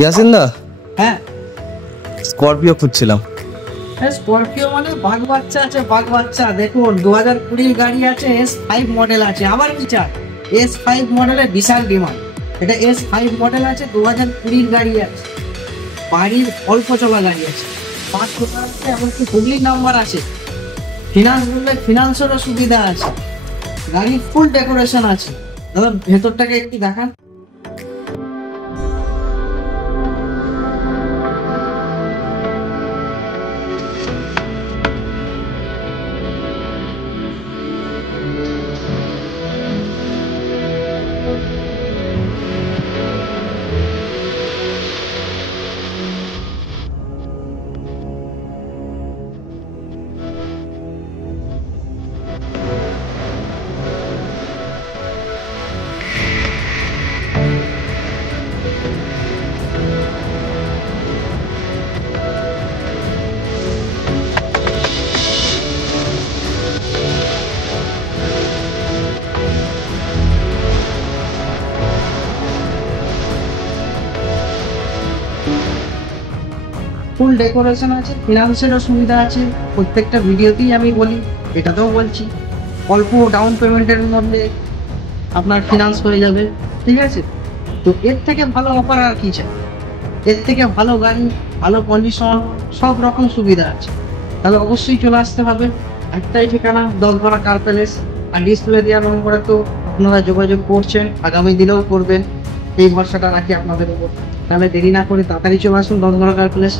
ইয়াসিন দা, হ্যাঁ স্করপিও খুঁজছিলাম। স্করপিও মানে বাঘ বাচ্চা আছে, বাঘ বাচ্চা দেখুন 2020 গাড়ি আছে, S5 মডেল আছে। আবার কি চাই? S5 মডেলের বিশাল ডিমান্ড। এটা S5 মডেল আছে, 2020 গাড়ি আছে, বাড়ির অল্প চলা গাড়ি আছে, 5 কোটি আছে, এমনকি হুগলির নাম্বার আছে। ফিনান্স বললে ফিনান্সেরও সুবিধা আছে। গাড়ির ফুল ডেকোরেশন আছে। দাদা ভেতরটাকে একটু দেখান। ফুল ডেকোরেশন আছে, ফিনান্সেরও সুবিধা আছে। প্রত্যেকটা ভিডিওতেই আমি বলি, এটাতেও বলছি, অল্প ডাউন পেমেন্টের মধ্যে আপনার ফিনান্স হয়ে যাবে। ঠিক আছে, তো এর থেকে ভালো অফার আর কি চাই? এর থেকে ভালো গাড়ি, ভালো কন্ডিশন, সব রকম সুবিধা আছে। তাহলে অবশ্যই চলে আসতে হবে। একটাই ঠিকানা, 10 কার প্যালেস। আর ডিসপ্লে দেওয়া নম্বরে তো আপনারা যোগাযোগ করছেন, আগামী দিনেও করবেন, এই ভরসাটা রাখি আপনাদের উপর। তাহলে দেরি না করে তাড়াতাড়ি চলে আসুন 10 কার প্যালেস।